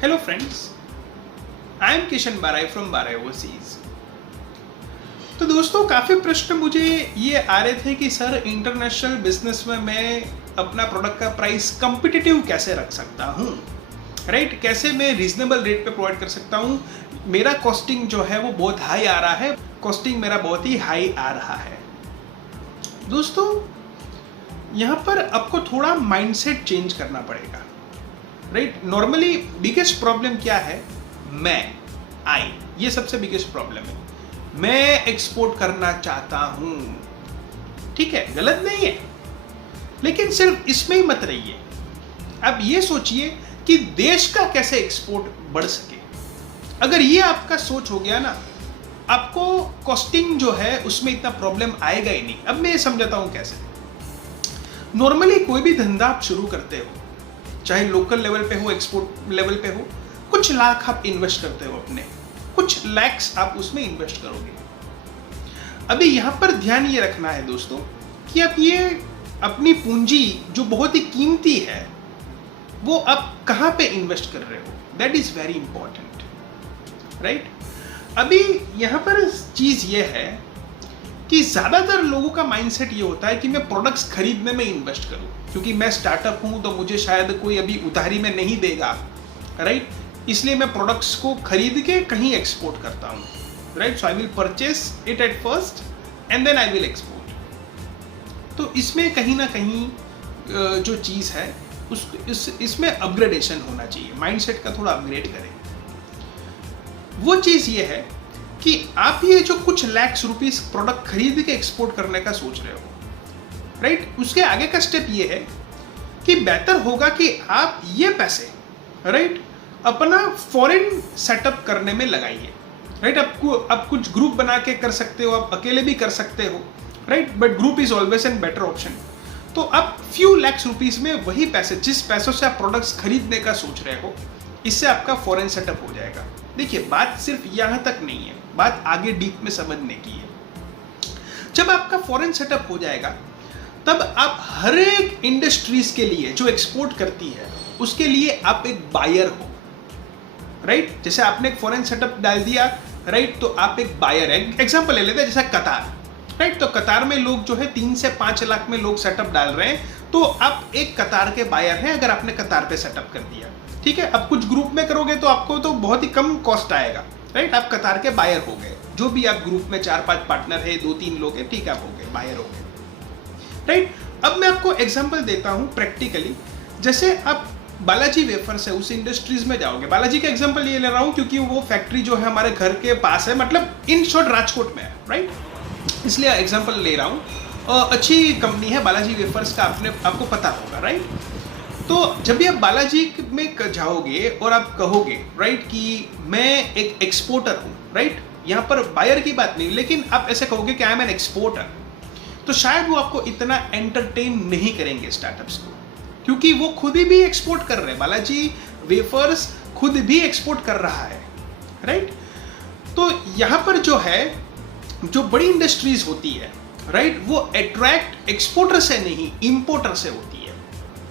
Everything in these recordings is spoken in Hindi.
Hello friends, I am Kishan Barai from Barai overseas. तो दोस्तों, काफ़ी प्रश्न मुझे ये आ रहे थे कि सर इंटरनेशनल बिजनेस में मैं अपना प्रोडक्ट का प्राइस कम्पिटिटिव कैसे रख सकता हूँ, राइट? कैसे मैं रीजनेबल रेट पे प्रोवाइड कर सकता हूँ। मेरा कॉस्टिंग जो है वो बहुत हाई आ रहा है, कॉस्टिंग मेरा बहुत ही हाई आ रहा है। दोस्तों, यहाँ पर आपको थोड़ा माइंडसेट चेंज करना पड़ेगा, राइट? नॉर्मली बिगेस्ट प्रॉब्लम क्या है? ये सबसे बिगेस्ट प्रॉब्लम है। मैं एक्सपोर्ट करना चाहता हूं, ठीक है, गलत नहीं है, लेकिन सिर्फ इसमें ही मत रहिए। अब ये सोचिए कि देश का कैसे एक्सपोर्ट बढ़ सके। अगर ये आपका सोच हो गया ना, आपको कॉस्टिंग जो है उसमें इतना प्रॉब्लम आएगा ही नहीं। अब मैं ये समझाता हूं कैसे। नॉर्मली कोई भी धंधा आप शुरू करते हो, चाहे लोकल लेवल पे हो, एक्सपोर्ट लेवल पे हो, कुछ लाख आप इन्वेस्ट करते हो, अपने कुछ लैक्स आप उसमें इन्वेस्ट करोगे। अभी यहां पर ध्यान ये रखना है दोस्तों कि आप ये अपनी पूंजी जो बहुत ही कीमती है वो आप कहां पे इन्वेस्ट कर रहे हो, that is very important, right? अभी यहां पर चीज ये है कि ज्यादातर लोगों का माइंडसेट ये होता है कि मैं प्रोडक्ट्स खरीदने में इन्वेस्ट करूं, क्योंकि मैं स्टार्टअप हूं तो मुझे शायद कोई अभी उधारी में नहीं देगा, राइट? इसलिए मैं प्रोडक्ट्स को खरीद के कहीं एक्सपोर्ट करता हूं, right? So I will purchase it at first and then I will export. तो इसमें कहीं ना कहीं जो चीज़ है इसमें अपग्रेडेशन होना चाहिए, माइंडसेट का थोड़ा अपग्रेड करें। वो चीज़ ये है कि आप ये जो कुछ लैक्स रुपीस प्रोडक्ट खरीद के एक्सपोर्ट करने का सोच रहे हो, राइट? उसके आगे का स्टेप ये है कि बेहतर होगा कि आप ये पैसे, राइट, अपना फॉरेन सेटअप करने में लगाइए, राइट? आप कुछ ग्रुप बना के कर सकते हो, आप अकेले भी कर सकते हो, right? But group is always an better option. तो आप फ्यू लैक्स रुपीस में वही पैसे, जिस पैसों से आप प्रोडक्ट्स खरीदने का सोच रहे हो, इससे आपका फॉरेन सेटअप हो जाएगा। देखिए, बात सिर्फ यहाँ तक नहीं है, बात आगे डीप में समझने की है। जब आपका फॉरेन सेटअप हो जाएगा तब आप हर एक इंडस्ट्रीज के लिए जो एक्सपोर्ट करती है उसके लिए आप एक बायर हो, राइट? जैसे आपने एक फॉरेन सेटअप डाल दिया, राइट, तो आप एक बायर है। एग्जांपल ले लेते हैं, जैसे कतार, राइट? तो कतार में लोग जो है 3 से 5 लाख में लोग सेटअप डाल रहे हैं, तो आप एक कतार के बायर हैं अगर आपने कतार पे सेटअप कर दिया, ठीक है? अब कुछ ग्रुप में करोगे तो आपको तो बहुत ही कम कॉस्ट आएगा, राइट? आप कतार के बायर हो गए। जो भी आप ग्रुप में 4-5 पार्टनर है, 2-3 लोग हैं, ठीक है, आप हो गए, बायर हो गए, राइट? अब मैं आपको एग्जांपल देता हूं प्रैक्टिकली। जैसे आप बालाजी वेफर्स है, उस इंडस्ट्रीज में जाओगे। बालाजी का एग्जांपल ये ले रहा हूं क्योंकि वो फैक्ट्री जो है हमारे घर के पास है, मतलब इन शॉर्ट राजकोट में है, राइट? इसलिए एग्जांपल ले रहा हूं। अच्छी कंपनी है बालाजी वेफर्स का, आपको पता होगा, राइट? तो जब भी आप बालाजी में जाओगे और आप कहोगे, राइट, कि मैं एक एक्सपोर्टर हूं, राइट? यहाँ पर बायर की बात नहीं, लेकिन आप ऐसे कहोगे कि आई एम एन एक्सपोर्टर, तो शायद वो आपको इतना एंटरटेन नहीं करेंगे स्टार्टअप्स को, क्योंकि वो खुद ही एक्सपोर्ट कर रहे हैं। बालाजी वेफर्स खुद भी एक्सपोर्ट कर रहा है, राइट? तो यहाँ पर जो है, जो बड़ी इंडस्ट्रीज होती है, राइट, वो अट्रैक्ट एक्सपोर्टर से नहीं, इंपोर्टर से होती है,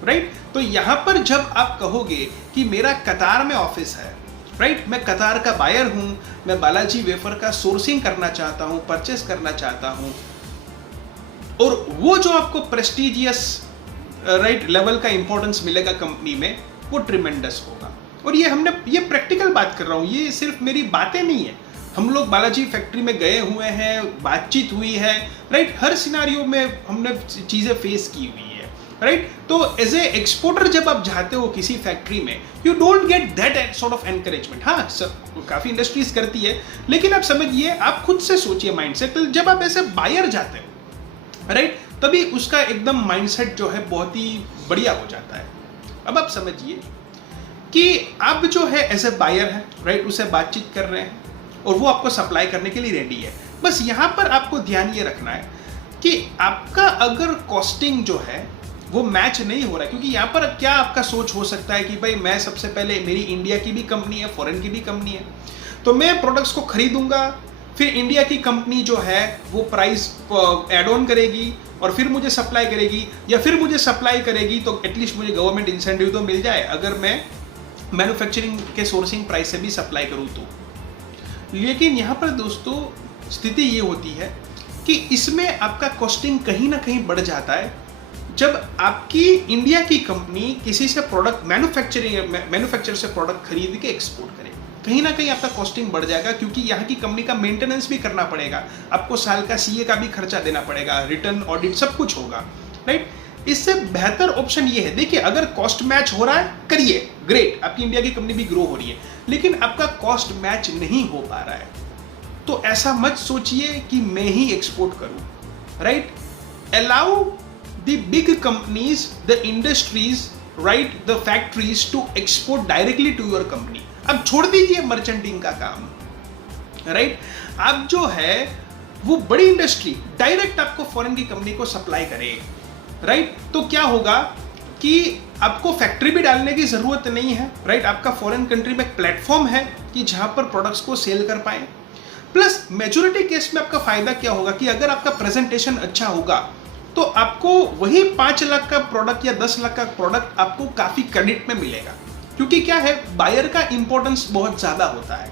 राइट? तो यहाँ पर जब आप कहोगे कि मेरा कतार में ऑफिस है, राइट, मैं कतार का बायर हूं, मैं बालाजी वेफर का सोर्सिंग करना चाहता हूं, परचेस करना चाहता हूं, और वो जो आपको प्रेस्टिजियस, राइट, लेवल का इंपॉर्टेंस मिलेगा कंपनी में, वो ट्रिमेंडस होगा। और ये प्रैक्टिकल बात कर रहा हूँ, ये सिर्फ मेरी बातें नहीं है। हम लोग बालाजी फैक्ट्री में गए हुए हैं, बातचीत हुई है, राइट? हर सिनारियो में हमने चीज़ें फेस की हुई है, राइट? तो एज ए एक्सपोर्टर जब आप जाते हो किसी फैक्ट्री में, you don't get that sort of encouragement. हाँ, सब काफ़ी इंडस्ट्रीज करती है, लेकिन आप समझिए, आप खुद से सोचिए माइंडसेट, जब आप ऐसे बायर जाते हो, राइट, तभी उसका एकदम माइंडसेट जो है बहुत ही बढ़िया हो जाता है। अब आप समझिए कि आप जो है एज ए बायर है, राइट, उसे बातचीत कर रहे हैं और वो आपको सप्लाई करने के लिए रेडी है। बस यहाँ पर आपको ध्यान ये रखना है कि आपका अगर कॉस्टिंग जो है वो मैच नहीं हो रहा है, क्योंकि यहाँ पर क्या आपका सोच हो सकता है कि भाई मैं सबसे पहले, मेरी इंडिया की भी कंपनी है, फॉरेन की भी कंपनी है, तो मैं प्रोडक्ट्स को खरीदूंगा, फिर इंडिया की कंपनी जो है वो प्राइस एड ऑन करेगी और फिर मुझे सप्लाई करेगी, या फिर मुझे सप्लाई करेगी तो एटलीस्ट मुझे गवर्नमेंट इंसेंटिव तो मिल जाए अगर मैं मैन्युफैक्चरिंग के सोर्सिंग प्राइस से भी सप्लाई करूँ तो। लेकिन यहाँ पर दोस्तों स्थिति ये होती है कि इसमें आपका कॉस्टिंग कहीं ना कहीं बढ़ जाता है जब आपकी इंडिया की कंपनी किसी से प्रोडक्ट मैन्युफैक्चर से प्रोडक्ट खरीद के एक्सपोर्ट करे। कहीं ना कहीं आपका कॉस्टिंग बढ़ जाएगा क्योंकि यहाँ की कंपनी का मेंटेनेंस भी करना पड़ेगा, आपको साल का सीए का भी खर्चा देना पड़ेगा, रिटर्न ऑडिट सब कुछ होगा, राइट। इससे बेहतर ऑप्शन ये है, देखिए अगर कॉस्ट मैच हो रहा है करिए, ग्रेट, आपकी इंडिया की कंपनी भी ग्रो हो रही है। लेकिन आपका कॉस्ट मैच नहीं हो पा रहा है तो ऐसा मत सोचिए कि मैं ही एक्सपोर्ट करूं, right. Allow the big companies, the industries, right, the factories to export directly to your company. अब छोड़ दीजिए मर्चेंटिंग का काम, राइट। अब जो है वो बड़ी इंडस्ट्री डायरेक्ट आपको फॉरेन की कंपनी को सप्लाई करे, राइट। तो क्या होगा कि आपको फैक्ट्री भी डालने की जरूरत नहीं है, राइट। आपका फॉरेन कंट्री में एक प्लेटफॉर्म है कि जहां पर प्रोडक्ट्स को सेल कर पाए। प्लस मेजॉरिटी केस में आपका फायदा क्या होगा कि अगर आपका प्रेजेंटेशन अच्छा होगा तो आपको वही 5 लाख का प्रोडक्ट या 10 लाख का प्रोडक्ट आपको काफी क्रेडिट में मिलेगा। क्योंकि क्या है, बायर का इंपॉर्टेंस बहुत ज्यादा होता है।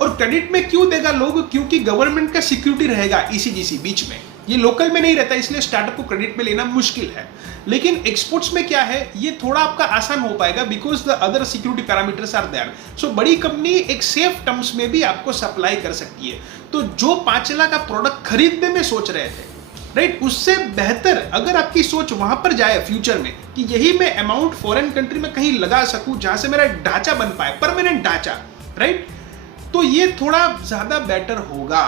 और क्रेडिट में क्यों देगा लोग, क्योंकि गवर्नमेंट का सिक्योरिटी रहेगा ईसीजीसी बीच में, ये लोकल में नहीं रहता, इसलिए स्टार्टअप को क्रेडिट में लेना मुश्किल है। लेकिन एक्सपोर्ट्स में क्या है, ये थोड़ा आपका आसान हो पाएगा because the other security parameters are there. So बड़ी कंपनी एक सेफ टर्म्स में भी आपको सप्लाई कर सकती है। तो जो 5 लाख का प्रोडक्ट खरीदने में सोच रहे थे, राइट, उससे बेहतर अगर आपकी सोच वहां पर जाए फ्यूचर में कि यही मैं अमाउंट फॉरेन कंट्री में कहीं लगा सकूं जहां से मेरा ढांचा बन पाए, परमानेंट ढांचा, राइट, तो ये थोड़ा ज्यादा बेटर होगा,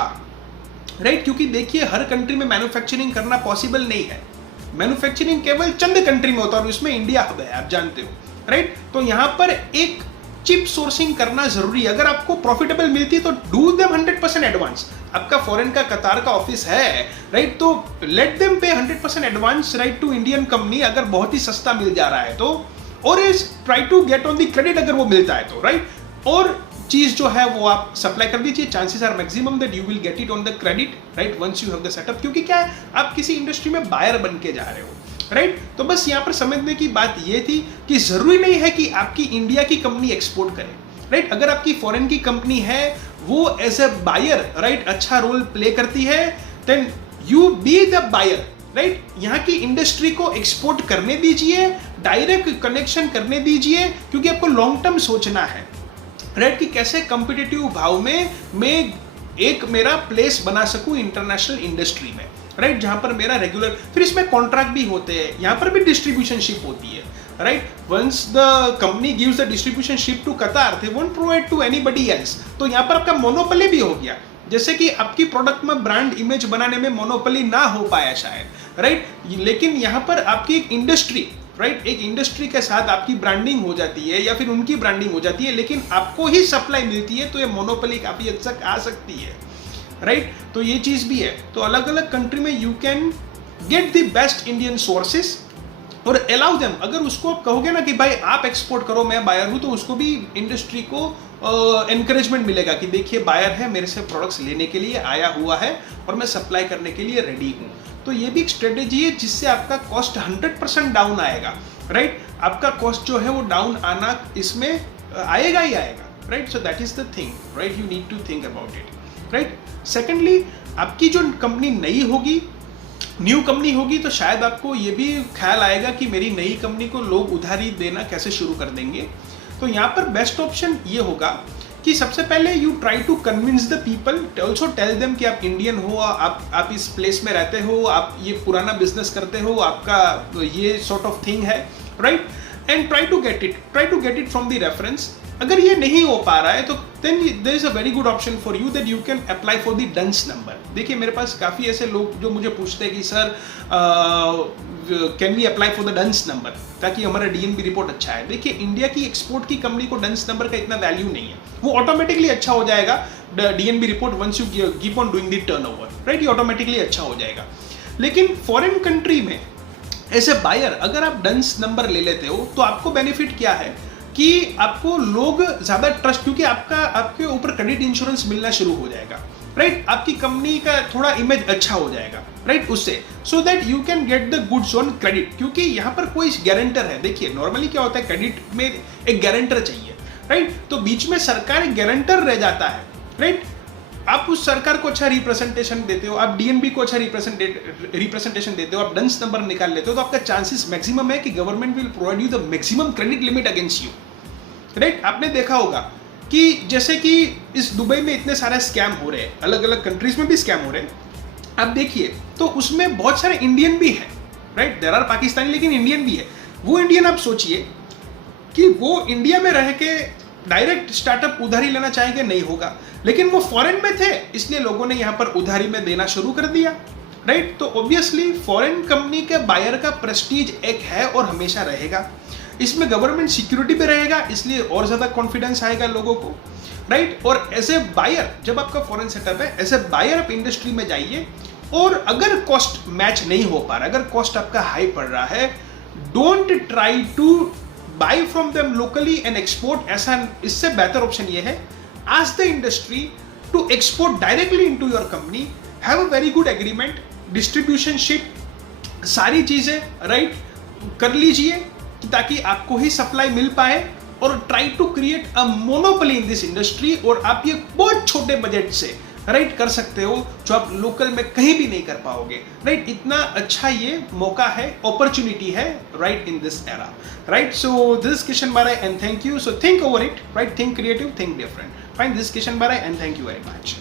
राइट। क्योंकि देखिए हर कंट्री में मैन्युफैक्चरिंग करना पॉसिबल नहीं है। मैन्युफैक्चरिंग केवल चंद कंट्री में होता है और उसमें इंडिया हब है, आप जानते हो, राइट। तो यहां पर एक चिप सोर्सिंग करना जरूरी है। अगर आपको प्रॉफिटेबल मिलती है तो डू देम 100% एडवांस। आपका फॉरेन का कतार का ऑफिस है, राइट, तो late them pay 100% advance, right, to Indian company अगर बहुत ही सस्ता मिल जा रहा है तो, और is try to get on the credit अगर वो मिलता है तो, राइट। और चीज जो है वो आप सप्लाई कर दीजिए, chances are maximum that you will get it on the credit, right, once you have the setup. क्योंकि क्या है, आप किसी इंडस्ट्री में बायर बन के जा रहे हो, राइट। तो बस यहाँ पर समझने की बात ये थी कि जरूरी नहीं है कि आपकी इंडिया की कंपनी एक्सपोर्ट करे, राइट। अगर आपकी फॉरेन की कंपनी है, वो एज ए बायर, राइट, अच्छा रोल प्ले करती है, then you be the buyer, right. यहाँ की इंडस्ट्री को एक्सपोर्ट करने दीजिए, डायरेक्ट कनेक्शन करने दीजिए, क्योंकि आपको लॉन्ग टर्म सोचना है, राइट, कि कैसे कंपिटिटिव भाव में मैं एक मेरा प्लेस बना सकूं इंटरनेशनल इंडस्ट्री में, राइट, जहां पर मेरा रेगुलर, फिर इसमें कॉन्ट्रैक्ट भी होते हैं, यहां पर भी डिस्ट्रीब्यूशन शिप होती है, right. Once the company gives the distribution ship to Qatar, they won't provide to anybody else. तो यहां पर आपका मोनोपोली भी हो गया, जैसे कि आपकी प्रोडक्ट में ब्रांड इमेज बनाने में मोनोपोली ना हो पाया शायद, राइट। लेकिन यहां पर आपकी एक इंडस्ट्री, राइट, एक इंडस्ट्री के साथ आपकी ब्रांडिंग हो जाती है या फिर उनकी ब्रांडिंग हो जाती है, लेकिन आपको ही सप्लाई मिलती है, तो ये मोनोपोली काफी हद तक आ सकती है, राइट। तो ये चीज भी है। तो अलग अलग कंट्री में you can get the best Indian sources और अलाउ देम। अगर उसको आप कहोगे ना कि भाई आप एक्सपोर्ट करो, मैं बायर हूं, तो उसको भी इंडस्ट्री को एनकरेजमेंट मिलेगा कि देखिए बायर है, मेरे से प्रोडक्ट्स लेने के लिए आया हुआ है और मैं सप्लाई करने के लिए रेडी हूं। तो ये भी एक स्ट्रेटेजी है जिससे आपका कॉस्ट 100% डाउन आएगा, राइट। आपका कॉस्ट जो है वो डाउन आना इसमें आएगा ही आएगा, right. So that is the thing, right, you need to think about it, right. Secondly, आपकी जो कंपनी नई होगी, न्यू कंपनी होगी, तो शायद आपको ये भी ख्याल आएगा कि मेरी नई कंपनी को लोग उधारी देना कैसे शुरू कर देंगे। तो यहाँ पर बेस्ट ऑप्शन ये होगा कि सबसे पहले you try to convince the people, also tell them कि आप इंडियन हो, आप इस प्लेस में रहते हो, आप ये पुराना बिजनेस करते हो, आपका ये सॉर्ट ऑफ थिंग है, right, and try to get it from the reference. अगर ये नहीं हो पा रहा है तो then there is a very good option for you that you can apply for the DUNS number. देखिए मेरे पास काफ़ी ऐसे लोग जो मुझे पूछते हैं कि sir can we apply for the DUNS number ताकि हमारा डीएनबी रिपोर्ट अच्छा है। देखिए इंडिया की एक्सपोर्ट की कंपनी को डंस नंबर का इतना वैल्यू नहीं है, वो ऑटोमेटिकली अच्छा हो जाएगा DNB report once you keep on doing the turnover, right, ये ऑटोमेटिकली अच्छा हो जाएगा। लेकिन फॉरेन कंट्री में ऐसे बायर अगर आप डंस नंबर ले लेते हो तो आपको बेनिफिट क्या है कि आपको लोग ज्यादा ट्रस्ट, क्योंकि आपके ऊपर क्रेडिट इंश्योरेंस मिलना शुरू हो जाएगा, राइट, आपकी कंपनी का थोड़ा इमेज अच्छा हो जाएगा, राइट, उससे, so that you can get the goods on credit. क्योंकि यहाँ पर कोई गारंटर है। देखिए नॉर्मली क्या होता है, क्रेडिट में एक गारंटर चाहिए, राइट? तो बीच में सरकार एक गारंटर रह जाता है, राइट? आप उस सरकार को अच्छा रिप्रेजेंटेशन देते हो, आप डीएनबी को अच्छा रिप्रेजेंटेशन देते हो, आप डंस नंबर निकाल लेते हो, तो आपका चांसेस मैक्सिमम है कि government will provide you the maximum credit limit against you, right? आपने देखा होगा कि जैसे कि इस दुबई में इतने सारे स्कैम हो रहे हैं, अलग अलग कंट्रीज में भी स्कैम हो रहे हैं, आप देखिए तो उसमें बहुत सारे इंडियन भी है, राइट? देयर आर पाकिस्तानी लेकिन इंडियन भी है। वो इंडियन आप सोचिए कि वो इंडिया में रह के डायरेक्ट स्टार्टअप उधारी लेना चाहेंगे, नहीं होगा, लेकिन वो फॉरेन में थे इसलिए लोगों ने यहाँ पर उधारी में देना शुरू कर दिया, राइट? तो ऑब्वियसली फॉरेन कंपनी के बायर का प्रेस्टीज एक है और हमेशा रहेगा, इसमें गवर्नमेंट सिक्योरिटी भी रहेगा, इसलिए और ज़्यादा कॉन्फिडेंस आएगा लोगों को, राइट? और एज ए बायर, जब आपका फॉरेन सेटअप है, एज ए बायर आप इंडस्ट्री में जाइए, और अगर कॉस्ट मैच नहीं हो पा रहा, अगर कॉस्ट आपका हाई पड़ रहा है, don't try to buy from them locally and export. ऐसा, इससे बेहतर ऑप्शन ये है, ask the industry to export directly into your company, have a very good agreement, distribution ship, सारी चीजें राइट कर लीजिए ताकि आपको ही सप्लाई मिल पाए, और try to create a monopoly in this industry. और आप ये बहुत छोटे बजट से राइट कर सकते हो जो आप लोकल में कहीं भी नहीं कर पाओगे, राइट? इतना अच्छा ये मौका है, अपॉर्चुनिटी है, right, in this era, right? So this Kishan Barai and thank you. So think over it, right? Think creative, think different. Fine, this Kishan Barai and thank you very much.